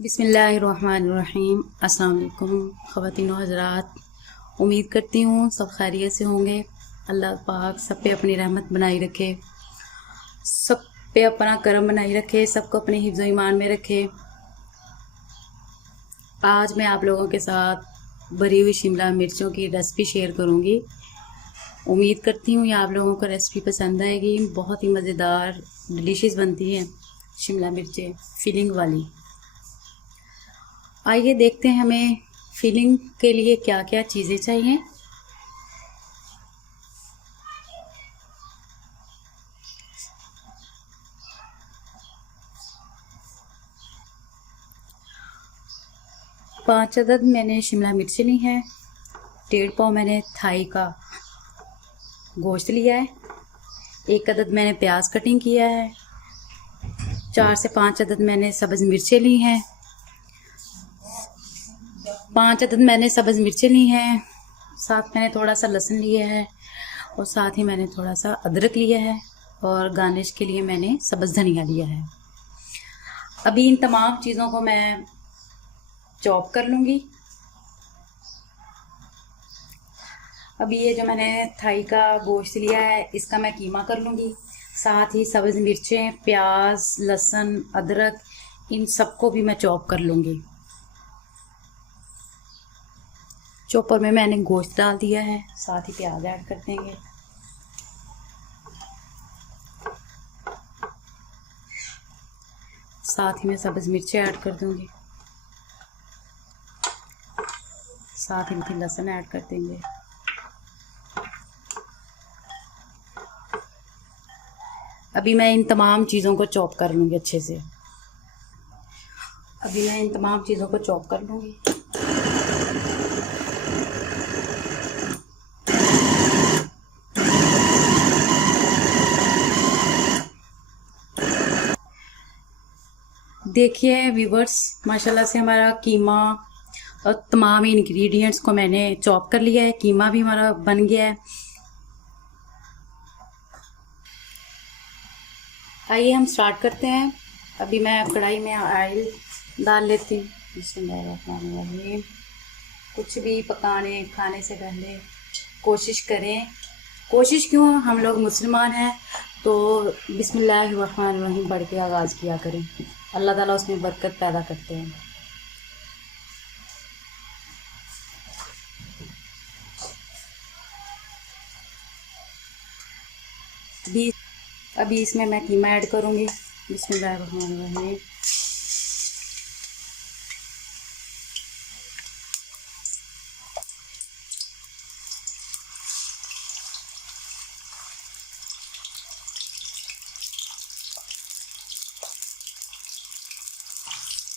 बिस्मिल्लाहिर्रहमानिर्रहीम। अस्सलाम वालेकुम ख़वातीन व हज़रात। उम्मीद करती हूँ सब खैरियत से होंगे। अल्लाह पाक सब पे अपनी रहमत बनाई रखे, सब पे अपना करम बनाई रखे, सबको अपने हिफ्ज़ ईमान में रखे। आज मैं आप लोगों के साथ भरी हुई शिमला मिर्चों की रेसिपी शेयर करूँगी। उम्मीद करती हूँ ये आप लोगों को रेसिपी पसंद आएगी। बहुत ही मज़ेदार डिलीशियस बनती है शिमला मिर्चें, फिलिंग वाली। आइए देखते हैं हमें फिलिंग के लिए क्या क्या चीज़ें चाहिए। पाँच अदद मैंने शिमला मिर्च ली है। 1.5 पाव मैंने थाई का गोश्त लिया है। 1 अदद मैंने प्याज कटिंग किया है। 4 से 5 अदद मैंने सब्ज़ मिर्चें ली हैं। 5 अदद मैंने सब्ज़ मिर्चें ली हैं। साथ मैंने थोड़ा सा लहसुन लिया है और साथ ही मैंने थोड़ा सा अदरक लिया है और गार्निश के लिए मैंने सब्ज़ धनिया लिया है। अभी इन तमाम चीज़ों को मैं चॉप कर लूँगी। अभी ये जो मैंने थाई का गोश्त लिया है इसका मैं कीमा कर लूँगी। साथ ही सब्ज़ मिर्चें, प्याज, लहसुन, अदरक, इन सबको भी मैं चॉप कर लूँगी। चॉपर में मैंने गोश्त डाल दिया है, साथ ही प्याज ऐड कर देंगे। साथ ही मैं सब्ज़ मिर्चें ऐड कर दूँगी। साथ ही में लहसुन ऐड कर देंगे। अभी मैं इन तमाम चीज़ों को चॉप कर लूँगी अच्छे से। अभी मैं इन तमाम चीज़ों को चॉप कर लूँगी। देखिए व्यूवर्स, माशाल्लाह से हमारा कीमा और तमाम इंग्रेडिएंट्स को मैंने चॉप कर लिया है। कीमा भी हमारा बन गया है। आइए हम स्टार्ट करते हैं। अभी मैं कढ़ाई में ऑयल डाल लेती हूँ। बिस्मिल्लाहिर्रहमानिर्रहीम। कुछ भी पकाने खाने से पहले कोशिश करें, कोशिश क्यों, हम लोग मुसलमान हैं तो बिस्मिल्लाहिर्रहमानिर्रहीम पढ़ के आगाज़ किया करें। अल्लाह ताला उसमें बरकत पैदा करते हैं। अभी इसमें मैं कीमा ऐड करूँगी। बिस्मिल्लाहिर्रहमानिर्रहीम।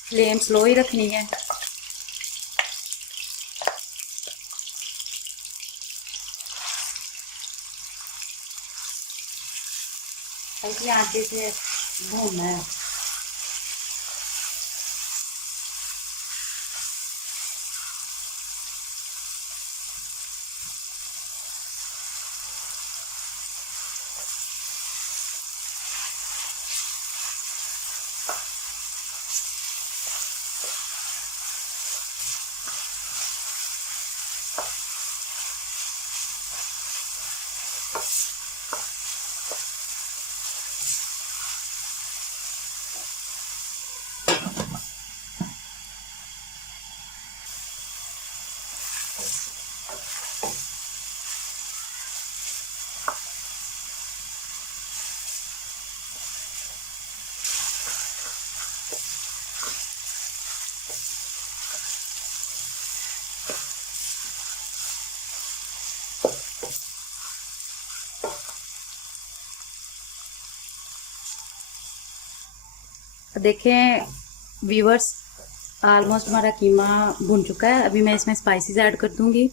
फ्लेम स्लो ही रखनी है। हल्की आंच से भूनना है। देखें व्यूअर्स, ऑलमोस्ट हमारा कीमा भुन चुका है। अभी मैं इसमें स्पाइसेस ऐड कर दूंगी।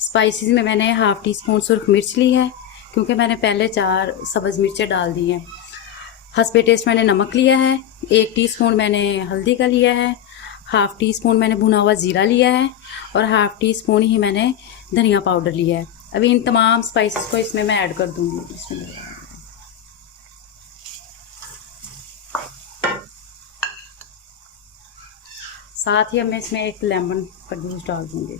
स्पाइसेस में मैंने हाफ़ टी स्पून सुरख मिर्च ली है, क्योंकि मैंने पहले 4 सब्ज़ मिर्चें डाल दी हैं। हस्बे टेस्ट मैंने नमक लिया है। 1 टीस्पून मैंने हल्दी का लिया है। हाफ़ टी स्पून मैंने भुना हुआ ज़ीरा लिया है और हाफ़ टी स्पून ही मैंने धनिया पाउडर लिया है। अभी इन तमाम स्पाइसेस को इसमें मैं ऐड कर दूंगी। इसमें साथ ही अब मैं इसमें एक लेमन का जूस डाल दूँगी।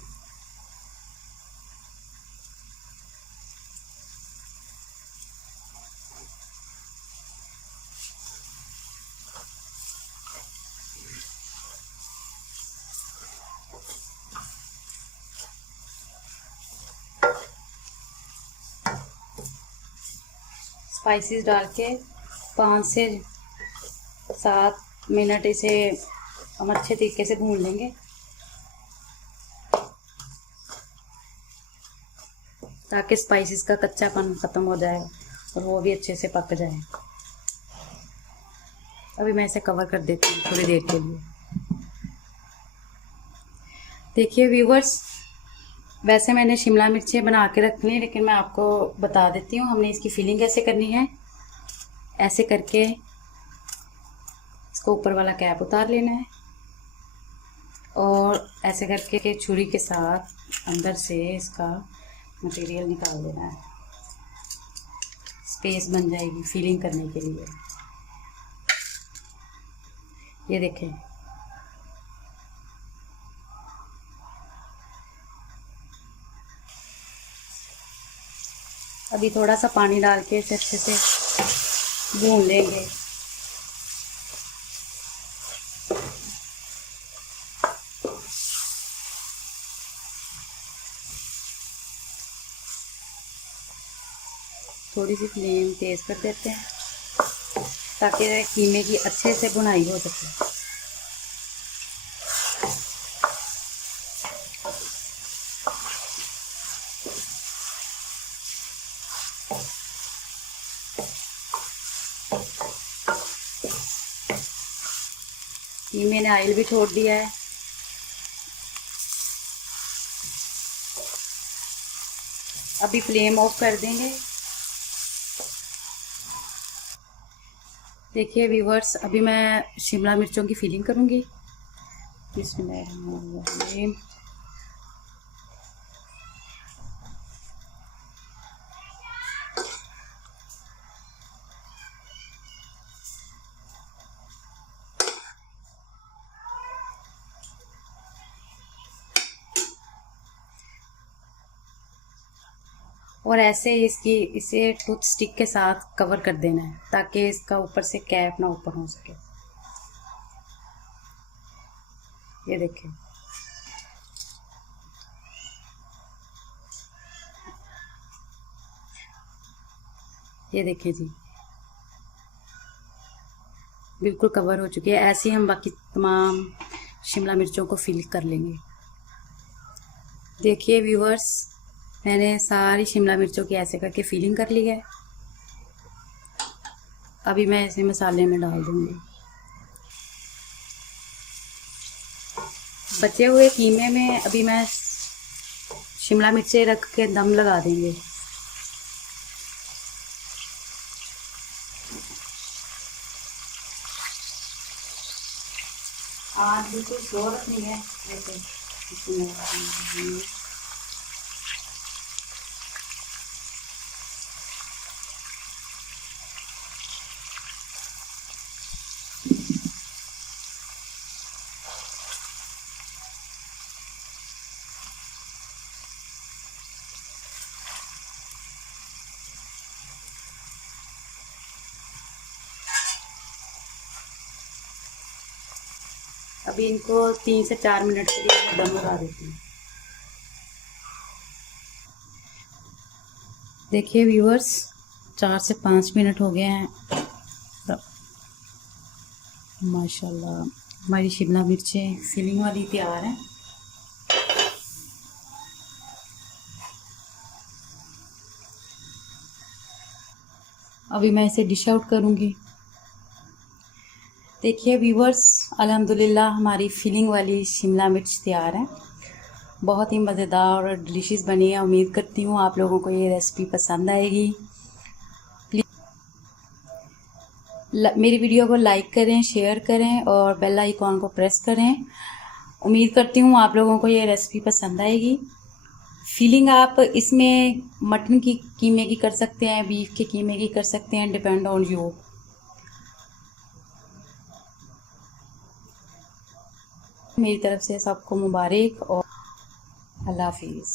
स्पाइसेस डाल के 5 से 7 मिनट इसे हम अच्छे तरीके से भून लेंगे ताकि स्पाइसेस का कच्चापन ख़त्म हो जाए और वो भी अच्छे से पक जाए। अभी मैं इसे कवर कर देती हूँ थोड़ी देर के लिए। देखिए व्यूवर्स, वैसे मैंने शिमला मिर्चें बना के रख ली, लेकिन मैं आपको बता देती हूँ हमने इसकी फिलिंग कैसे करनी है। ऐसे करके इसको ऊपर वाला कैप उतार लेना है और ऐसे करके छुरी के साथ अंदर से इसका मटेरियल निकाल देना है। स्पेस बन जाएगी फिलिंग करने के लिए। ये देखें, अभी थोड़ा सा पानी डाल के इसे अच्छे से भून लेंगे। थोड़ी सी फ्लेम तेज़ कर देते हैं ताकि कीमे की अच्छे से भुनाई हो सके। कीमे ने ऑयल भी छोड़ दिया है। अभी फ्लेम ऑफ कर देंगे। देखिए व्यूवर्स, अभी मैं शिमला मिर्चों की फिलिंग करूँगी। बिस्मिल्लाहिर्रहमानिर्रहीम। और ऐसे इसे टूथ स्टिक के साथ कवर कर देना है ताकि इसका ऊपर से कैप ना ओपन हो सके। ये देखें, ये देखिए जी, बिल्कुल कवर हो चुकी है। ऐसे ही हम बाकी तमाम शिमला मिर्चों को फिल कर लेंगे। देखिए व्यूअर्स, मैंने सारी शिमला मिर्चों की ऐसे करके फिलिंग कर ली है। अभी मैं इसे मसाले में डाल दूंगी। बचे हुए कीमे में अभी मैं शिमला मिर्चें रख के दम लगा देंगे। आज बिल्कुल स्लो रखनी है। अभी इनको 3 से 4 मिनट के लिए दम लगा देती हूँ। देखिए व्यूअर्स, 4 से 5 मिनट हो गए हैं। माशाल्लाह हमारी शिमला मिर्चें फिलिंग वाली तैयार हैं। अभी मैं इसे डिश आउट करूँगी। देखिए व्यूअर्स, अल्हम्दुलिल्लाह हमारी फिलिंग वाली शिमला मिर्च तैयार है। बहुत ही मज़ेदार और डिलीशियस बनी है। उम्मीद करती हूँ आप लोगों को ये रेसिपी पसंद आएगी। मेरी वीडियो को लाइक करें, शेयर करें और बेल आइकॉन को प्रेस करें। उम्मीद करती हूँ आप लोगों को ये रेसिपी पसंद आएगी। फीलिंग आप इसमें मटन की कीमे की कर सकते हैं, बीफ के कीमे की कर सकते हैं, डिपेंड ऑन यू। मेरी तरफ से सबको मुबारक और अल्लाह हाफिज़।